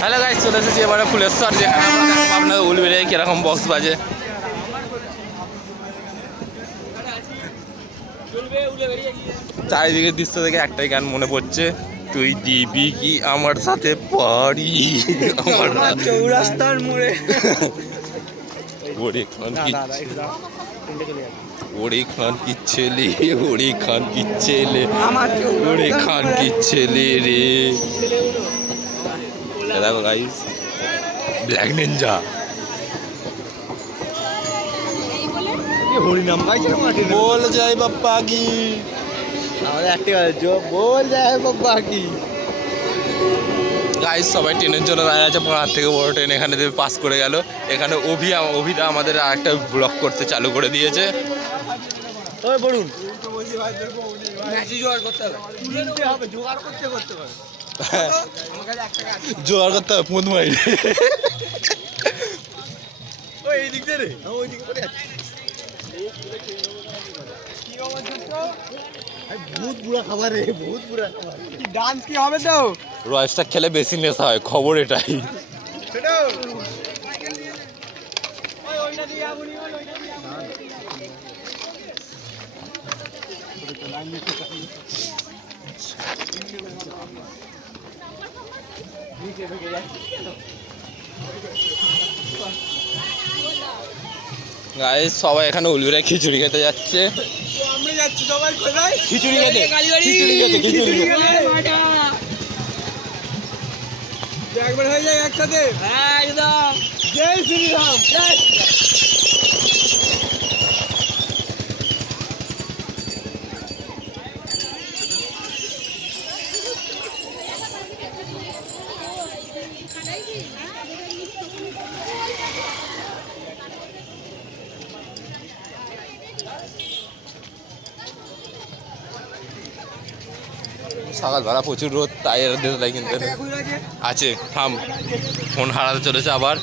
Hello guys, চলে এসেছি এবারে ফুলেশ্বর, যেখানে আমরা দেখবো আপনাদের উলবেড়ে কিরকম বক্স বাজে। চারিদিকে দৃশ্য থেকে একটাই গান মনে পড়ছে, তুই দিবি কি আমার সাথে পারি আমার চৌরাস্তার মোড়ে। ওরে খান কি ওরে খান কি ছেলে, ওরে খান কি ছেলে, ওরে খান কি ছেলে রে। দেখো গাইস, ব্ল্যাক নিনজা হরিনাম গাইছে बोल जाए पप्पा की। আমাদের একটি जो बोल जाए पप्पा की। গাইস সবাই ট্রেনের জন্য দাঁড়িয়ে আছে, পড়ার থেকে বড় ট্রেন এখানে দিয়ে পাস করে গেল। এখানে অভিটা আমাদের একটা ব্লক করতে চালু করে দিয়েছে। ওই বলুন ম্যাচি জোগাড় করতে হবে, জোগাড় করতে হবে। জোগাড় করতে হবে পুঁত মারি। ওই এই দিক দিয়ে রে, ওই দিকে পড়ে যাচ্ছে। বহুত বুড়া খাবার রে, বহুত বুড়া খাবার। কি ডান্স কি হবে তো? রয়েসটা খেলে বেশি নেশা হয়, খবর এটাই। গাইস সবাই এখানে উলবেড়ে খিচুড়ি খেতে যাচ্ছে। আমরা যাচ্ছি সবাই কোথায়? খিচুড়ি খেতে, খিচুড়ি খেতে। একবার হয়ে যায় একসাথে। একদম জয় শ্রীরাম, জয় শ্রীরাম। সকালবেলা প্রচুর রোদ, তাই এর দেশলাই কিনতে আছে। থাম, ফোন হারাতে চলেছে আবার।